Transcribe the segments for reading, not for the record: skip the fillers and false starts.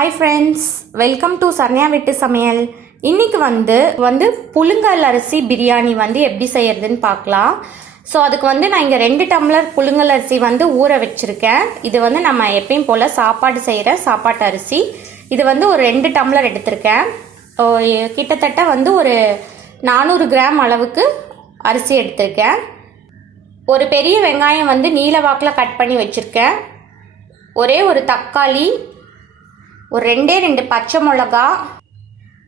Hi friends, welcome to Saranya வீட்டு சமையல். இன்னைக்கு வந்து புழுங்கல் அரிசி பிரியாணி எப்படி செய்யறதுன்னு பார்க்கலாம். ஸோ அதுக்கு நான் இங்கே 2 டம்ளர் புழுங்கல் அரிசி ஊற வச்சுருக்கேன். இது நம்ம எப்பயும் போல் சாப்பாடு செய்கிற சாப்பாட்டு அரிசி. இது ஒரு 2 டம்ளர் எடுத்திருக்கேன். கிட்டத்தட்ட ஒரு 400 கிராம் அளவுக்கு அரிசி எடுத்திருக்கேன். ஒரு பெரிய வெங்காயம் நீல வாக்கில் கட் பண்ணி வச்சுருக்கேன். ஒரே ஒரு தக்காளி, ஒரு 2 பச்சை மிளகா,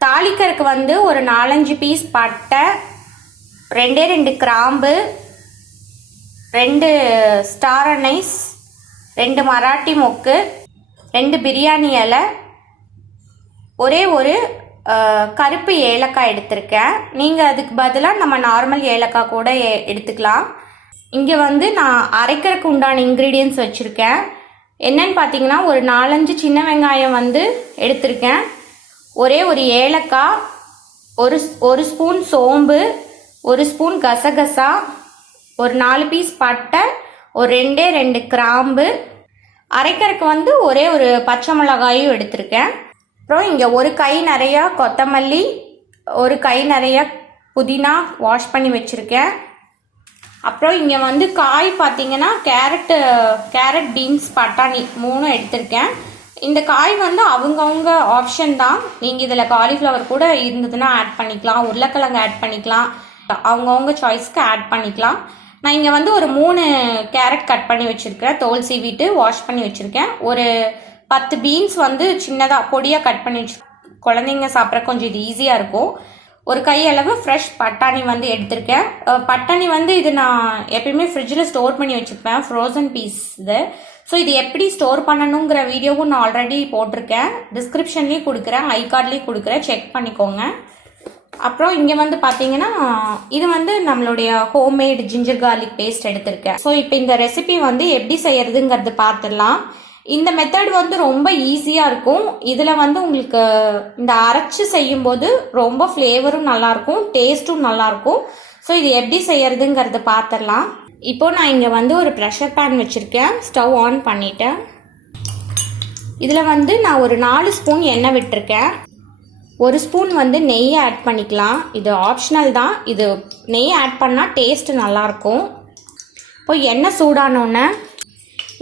தாளிக்கருக்கு ஒரு 4-5 பீஸ் பட்டை, 2 கிராம்பு, 2 ஸ்டார் அனைஸ், 2 மராட்டி மொக்கு, 2 பிரியாணி இலை, ஒரே ஒரு கருப்பு ஏலக்காய் எடுத்திருக்கேன். நீங்கள் அதுக்கு பதிலாக நம்ம நார்மல் ஏலக்காய் கூட எடுத்துக்கலாம். இங்கே நான் அரைக்கிறதுக்கு உண்டான இன்க்ரீடியன்ஸ் வச்சுருக்கேன். என்னன்னு பார்த்தீங்கன்னா, ஒரு 4-5 சின்ன வெங்காயம் எடுத்திருக்கேன். ஒரே ஒரு ஏலக்காய், ஒரு ஸ்பூன் சோம்பு, ஒரு ஸ்பூன் கசகசா, ஒரு 4 பீஸ் பட்டை, ஒரு 2 கிராம்பு, அரைக்கிறதுக்கு ஒரே ஒரு பச்சை மிளகாயும் எடுத்திருக்கேன். அப்புறம் இங்கே ஒரு கை நிறையா கொத்தமல்லி, ஒரு கை நிறையா புதினா வாஷ் பண்ணி வச்சுருக்கேன். அப்புறம் இங்கே காய் பார்த்தீங்கன்னா கேரட், பீன்ஸ், பட்டாணி 3 எடுத்திருக்கேன். இந்த காய் அவங்கவுங்க ஆப்ஷன் தான். நீங்கள் இதில் காலிஃப்ளவர் கூட இருந்ததுன்னா ஆட் பண்ணிக்கலாம், உருளைக்கிழங்கு ஆட் பண்ணிக்கலாம், அவங்கவுங்க சாய்ஸ்க்கு ஆட் பண்ணிக்கலாம். நான் இங்கே ஒரு 3 கேரட் கட் பண்ணி வச்சுருக்கேன், தோல் சீவிட்டு வாஷ் பண்ணி வச்சுருக்கேன். ஒரு 10 பீன்ஸ் சின்னதாக பொடியாக கட் பண்ணி குழந்தைங்க சாப்பிட்ற கொஞ்சம் இது ஈஸியாக இருக்கும். ஒரு கையளவு ஃப்ரெஷ் பட்டாணி எடுத்திருக்கேன். பட்டாணி இது நான் எப்பயுமே ஃப்ரிட்ஜில் ஸ்டோர் பண்ணி வச்சுருப்பேன், ஃப்ரோசன் பீஸ் இது. ஸோ இது எப்படி ஸ்டோர் பண்ணணுங்கிற வீடியோவும் நான் ஆல்ரெடி போட்டிருக்கேன், டிஸ்கிரிப்ஷன்லேயும் கொடுக்குறேன், ஐ கார்ட்லேயும் கொடுக்குறேன், செக் பண்ணிக்கோங்க. அப்புறம் இங்கே பார்த்தீங்கன்னா, இது நம்மளுடைய ஹோம்மேட் ஜிஞ்சர் கார்லிக் பேஸ்ட் எடுத்திருக்கேன். ஸோ இப்போ இந்த ரெசிபி எப்படி செய்யறதுங்கிறது பார்த்துடலாம். இந்த மெத்தட் ரொம்ப ஈஸியாக இருக்கும். இதில் உங்களுக்கு இந்த அரைச்சி செய்யும்போது ரொம்ப ஃப்ளேவரும் நல்லாயிருக்கும், டேஸ்ட்டும் நல்லாயிருக்கும். ஸோ இது எப்படி செய்யறதுங்கிறது பார்த்துடலாம். இப்போது நான் இங்கே ஒரு ப்ரெஷர் பேன் வச்சுருக்கேன், ஸ்டவ் ஆன் பண்ணிட்டேன். இதில் நான் ஒரு 4 ஸ்பூன் எண்ணெய் விட்டுருக்கேன். ஒரு ஸ்பூன் நெய் ஆட் பண்ணிக்கலாம். இது ஆப்ஷனல் தான், இது நெய் ஆட் பண்ணால் டேஸ்ட்டு நல்லாயிருக்கும். இப்போ எண்ணெய் சூடானோன்னே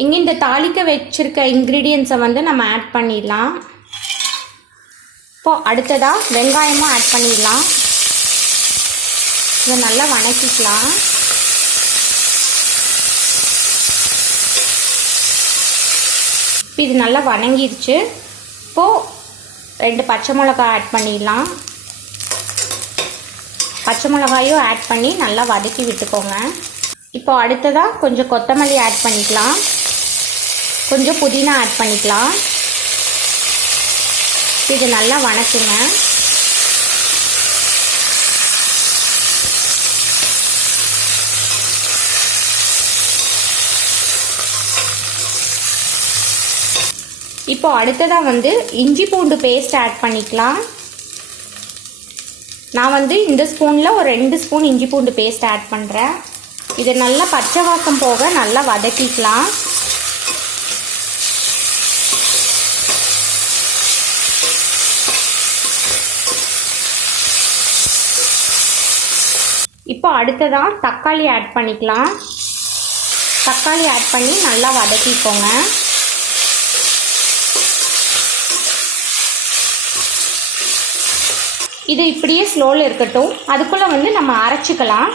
இங்கே இந்த தாளிக்க வச்சுருக்க இன்க்ரீடியன்ஸை நம்ம ஆட் பண்ணிடலாம். இப்போது அடுத்ததாக வெங்காயமும் ஆட் பண்ணிடலாம். இதை நல்லா வணக்கிக்கலாம். இப்போ இது நல்லா வணங்கிடுச்சு. இப்போது 2 பச்சை மிளகாய் ஆட் பண்ணிடலாம். பச்சை மிளகாயும் ஆட் பண்ணி நல்லா வதக்கி விட்டுக்கோங்க. இப்போ அடுத்ததாக கொஞ்சம் கொத்தமல்லி ஆட் பண்ணிக்கலாம், கொஞ்சம் புதினா ஆட் பண்ணிக்கலாம். இது நல்லா வணக்குங்க. இப்போ அடுத்ததாக இஞ்சி பூண்டு பேஸ்ட் ஆட் பண்ணிக்கலாம். நான் இந்த ஸ்பூனில் ஒரு 2 ஸ்பூன் இஞ்சி பூண்டு பேஸ்ட் ஆட் பண்ணுறேன். இது நல்லா பச்சை வாசம் போக நல்லா வதக்கிக்கலாம். இப்போ அடுத்ததான் தக்காளி ஆட் பண்ணிக்கலாம். தக்காளி ஆட் பண்ணி நல்லா வதக்கிக்கோங்க. இது இப்படியே ஸ்லோவில் இருக்கட்டும், அதுக்குள்ளே நம்ம அரைச்சிக்கலாம்.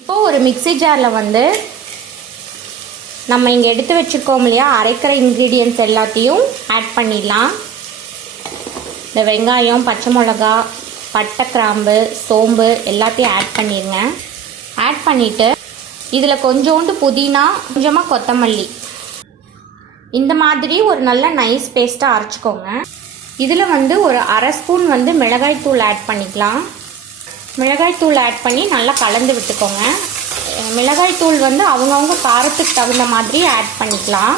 இப்போது ஒரு மிக்ஸி ஜாரில் நம்ம இங்கே எடுத்து வச்சுருக்கோம் இல்லையா, அரைக்கிற இன்க்ரீடியன்ட்ஸ் எல்லாத்தையும் ஆட் பண்ணிடலாம். இந்த வெங்காயம், பச்சை மிளகா, பட்டை, கிராம்பு, சோம்பு எல்லாத்தையும் ஆட் பண்ணிடுங்க. ஆட் பண்ணிவிட்டு இதில் கொஞ்சோண்டு புதினா, கொஞ்சமாக கொத்தமல்லி, இந்த மாதிரி ஒரு நல்ல நைஸ் பேஸ்ட்டாக அரைச்சிக்கோங்க. இதில் ஒரு அரை ஸ்பூன் மிளகாய் தூள் ஆட் பண்ணிக்கலாம். மிளகாய் தூள் ஆட் பண்ணி நல்லா கலந்து விட்டுக்கோங்க. மிளகாய் தூள் அவங்கவுங்க காரத்துக்கு தகுந்த மாதிரி ஆட் பண்ணிக்கலாம்.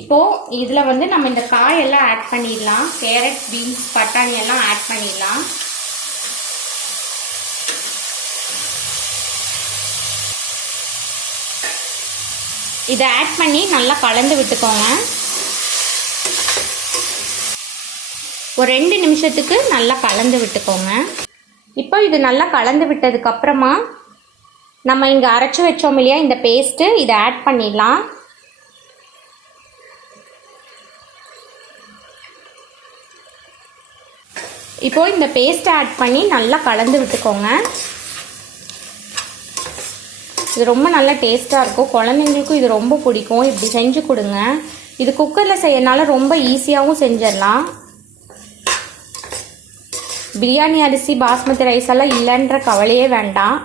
இப்போது இதில் நம்ம இந்த காயெல்லாம் ஆட் பண்ணிடலாம். கேரட், பீன்ஸ், பட்டாணி எல்லாம் ஆட் பண்ணிடலாம். இதை ஆட் பண்ணி நல்லா கலந்து விட்டுக்கோங்க. ஒரு 2 நிமிஷத்துக்கு நல்லா கலந்து விட்டுக்கோங்க. இப்போ இது நல்லா கலந்து விட்டதுக்கப்புறமா நம்ம இங்கே அரைச்சி வச்சோம் இல்லையா இந்த பேஸ்ட்டு, இதை ஆட் பண்ணிடலாம். இப்போது இந்த பேஸ்ட்டை ஆட் பண்ணி நல்லா கலந்து விட்டுக்கோங்க. இது ரொம்ப நல்லா டேஸ்ட்டாக இருக்கும், குழந்தைங்களுக்கும் இது ரொம்ப பிடிக்கும். இப்படி செஞ்சு கொடுங்க. இது குக்கரில் செய்யறதுனால ரொம்ப ஈஸியாகவும் செஞ்சிடலாம். பிரியாணி அரிசி பாஸ்மதி ரைஸ் எல்லாம் இல்லைன்ற கவலையே வேண்டாம்.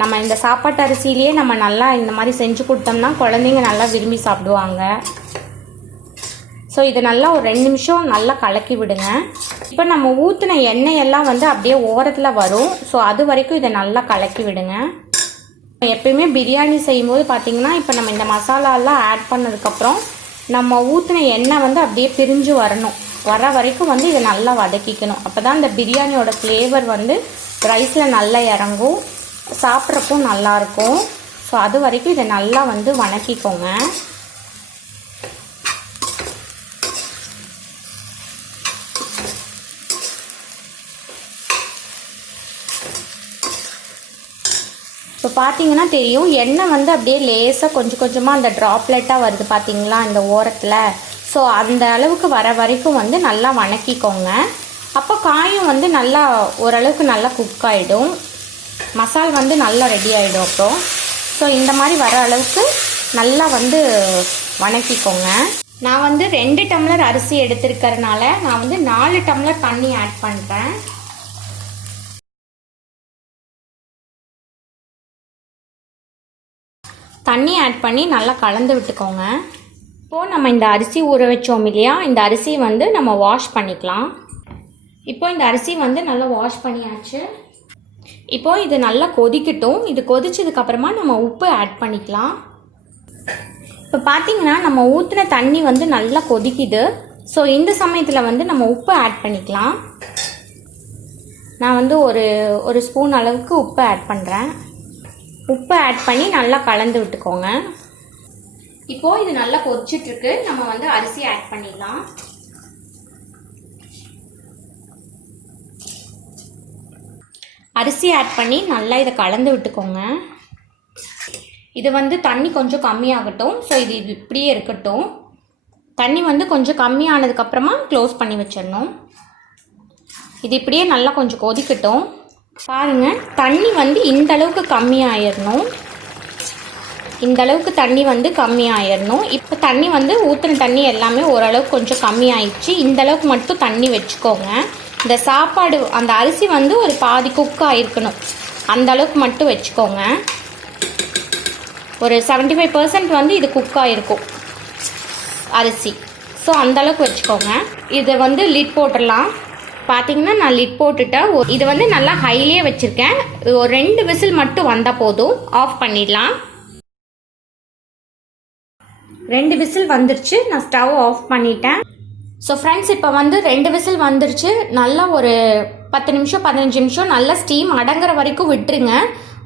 நம்ம இந்த சாப்பாட்டு அரிசியிலேயே நம்ம நல்லா இந்த மாதிரி செஞ்சு கொடுத்தோம்னா குழந்தைங்க நல்லா விரும்பி சாப்பிடுவாங்க. ஸோ இது நல்லா ஒரு 2 நிமிஷம் நல்லா கலக்கி விடுங்க. இப்போ நம்ம ஊற்றின எண்ணெயெல்லாம் வந்து அப்படியே ஓரத்தில் வரும். ஸோ அது வரைக்கும் இதை நல்லா கலக்கி விடுங்க. எப்பயுமே பிரியாணி செய்யும்போது பார்த்திங்கன்னா இப்போ நம்ம இந்த மசாலாலாம் ஆட் பண்ணதுக்கப்புறம் நம்ம ஊற்றின எண்ணெய் வந்து அப்படியே பிரிஞ்சு வரணும். வர வரைக்கும் வந்து இதை நல்லா வதக்கிக்கணும். அப்போ தான் இந்த பிரியாணியோட ஃப்ளேவர் வந்து ரைஸில் நல்லா இறங்கும், சாப்பிட்றப்போ நல்லாயிருக்கும். ஸோ அது வரைக்கும் இதை நல்லா வந்து வதக்கிக்கோங்க. இப்போ பார்த்தீங்கன்னா தெரியும், எண்ணெய் வந்து அப்படியே லேசாக கொஞ்சம் கொஞ்சமாக அந்த ட்ராப்லெட்டாக வருது பார்த்தீங்களா இந்த ஓரத்தில். ஸோ அந்த அளவுக்கு வர வரைக்கும் வந்து நல்லா வதக்கிக்கோங்க. அப்போ காயும் வந்து நல்லா ஓரளவுக்கு நல்லா குக் ஆகிடும், மசால் வந்து நல்லா ரெடி ஆகிடும். அப்புறம் ஸோ இந்த மாதிரி வர அளவுக்கு நல்லா வந்து வதக்கிக்கோங்க. நான் வந்து 2 டம்ளர் அரிசி எடுத்துருக்கறனால நான் வந்து 4 டம்ளர் தண்ணி ஆட் பண்ணுறேன். தண்ணி ஆட் பண்ணி நல்லா கலந்து விட்டுக்கோங்க. இப்போது நம்ம இந்த அரிசி ஊற வச்சோம் இல்லையா, இந்த அரிசி வந்து நம்ம வாஷ் பண்ணிக்கலாம். இப்போது இந்த அரிசி வந்து நல்லா வாஷ் பண்ணியாச்சு. இப்போது இது நல்லா கொதிக்கட்டும். இது கொதிச்சதுக்கப்புறமா நம்ம உப்பு ஆட் பண்ணிக்கலாம். இப்போ பார்த்திங்கன்னா நம்ம ஊற்றின தண்ணி வந்து நல்லா கொதிக்குது. ஸோ இந்த சமயத்தில் வந்து நம்ம உப்பு ஆட் பண்ணிக்கலாம். நான் வந்து ஒரு ஸ்பூன் அளவுக்கு உப்பு ஆட் பண்ணுறேன். உப்பு ஆட் பண்ணி நல்லா கலந்து விட்டுக்கோங்க. இப்போது இது நல்லா கொதிச்சிட்ருக்கு. நம்ம வந்து அரிசி ஆட் பண்ணிடலாம். அரிசி ஆட் பண்ணி நல்லா இதை கலந்து விட்டுக்கோங்க. இது வந்து தண்ணி கொஞ்சம் கம்மியாகட்டும். ஸோ இது இப்படியே இருக்கட்டும். தண்ணி வந்து கொஞ்சம் கம்மியானதுக்கப்புறமா க்ளோஸ் பண்ணி வச்சிடணும். இது இப்படியே நல்லா கொஞ்சம் கொதிக்கட்டும். பாருங்கள், தண்ணி வந்து இந்த அளவுக்கு கம்மியாயிடணும். இந்த அளவுக்கு தண்ணி வந்து கம்மியாயிடணும். இப்போ தண்ணி வந்து ஊற்றின தண்ணி எல்லாமே ஓரளவுக்கு கொஞ்சம் கம்மியாயிடுச்சு. இந்த அளவுக்கு மட்டும் தண்ணி வச்சுக்கோங்க. இந்த சாப்பாடு அந்த அரிசி வந்து ஒரு பாதி குக் ஆகிருக்கணும், அந்த அளவுக்கு மட்டும் வச்சுக்கோங்க. ஒரு 75% வந்து இது குக் ஆகிருக்கும் அரிசி. ஸோ அந்தளவுக்கு வச்சுக்கோங்க. இதை வந்து லிட் போட்டுடலாம். பார்த்தீங்கன்னா நான் லிட் போட்டுட்டேன். இது வந்து நல்லா ஹைலியே வச்சுருக்கேன். ஒரு 2 விசில் மட்டும் வந்தால் போதும், ஆஃப் பண்ணிடலாம். 2 விசில் வந்துருச்சு. நான் ஸ்டவ் ஆஃப் பண்ணிட்டேன். ஸோ ஃப்ரெண்ட்ஸ், இப்போ வந்து 2 விசில் வந்துருச்சு. நல்லா ஒரு 10 நிமிஷம் 15 நிமிஷம் நல்லா ஸ்டீம் அடங்குற வரைக்கும் விட்டுருங்க.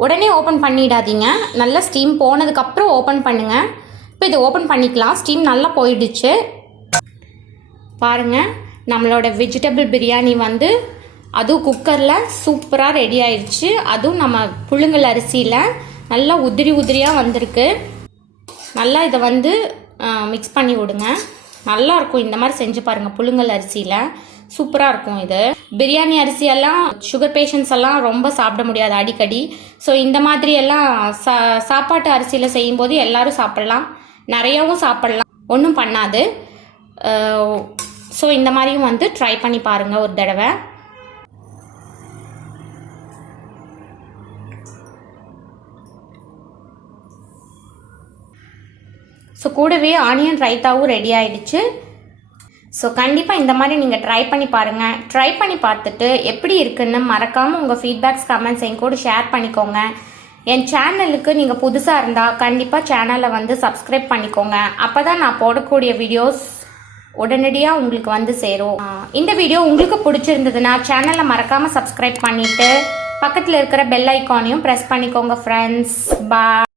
உடனே ஓப்பன் பண்ணிடாதீங்க. நல்லா ஸ்டீம் போனதுக்கப்புறம் ஓப்பன் பண்ணுங்கள். இப்போ இதை ஓப்பன் பண்ணிக்கலாம். ஸ்டீம் நல்லா போயிடுச்சு. பாருங்கள், நம்மளோட வெஜிடபிள் பிரியாணி வந்து அதுவும் குக்கரில் சூப்பராக ரெடி ஆயிடுச்சு. அதுவும் நம்ம புழுங்கல் அரிசியில் நல்லா உதிரி உதிரியாக வந்திருக்கு. நல்லா இதை வந்து மிக்ஸ் பண்ணி விடுங்க. நல்லாயிருக்கும். இந்த மாதிரி செஞ்சு பாருங்கள். புழுங்கல் அரிசியில் சூப்பராக இருக்கும். இது பிரியாணி அரிசியெல்லாம் சுகர் பேஷண்ட்ஸ் எல்லாம் ரொம்ப சாப்பிட முடியாது அடிக்கடி. ஸோ இந்த மாதிரி எல்லாம் சாப்பாட்டு அரிசியில் செய்யும்போது எல்லோரும் சாப்பிட்லாம், நிறையாவும் சாப்பிட்லாம், ஒன்றும் பண்ணாது. ஸோ இந்த மாதிரியும் வந்து ட்ரை பண்ணி பாருங்கள் ஒரு தடவை. ஸோ கூடவே ஆனியன் ரைத்தாவும் ரெடி ஆகிடுச்சு. ஸோ கண்டிப்பாக இந்த மாதிரி நீங்கள் ட்ரை பண்ணி பாருங்கள். ட்ரை பண்ணி பார்த்துட்டு எப்படி இருக்குன்னு மறக்காமல் உங்கள் ஃபீட்பேக்ஸ் கமெண்ட்ஸ் என் கூட ஷேர் பண்ணிக்கோங்க. என் சேனலுக்கு நீங்கள் புதுசாக இருந்தால் கண்டிப்பாக சேனலை வந்து சப்ஸ்கிரைப் பண்ணிக்கோங்க. அப்போ தான் நான் போடக்கூடிய வீடியோஸ் உடனடியாக உங்களுக்கு வந்து சேரும். இந்த வீடியோ உங்களுக்கு பிடிச்சிருந்ததுன்னா சேனலை மறக்காமல் சப்ஸ்கிரைப் பண்ணிவிட்டு பக்கத்தில் இருக்கிற பெல் ஐக்கானையும் ப்ரெஸ் பண்ணிக்கோங்க ஃப்ரெண்ட்ஸ். பாய்.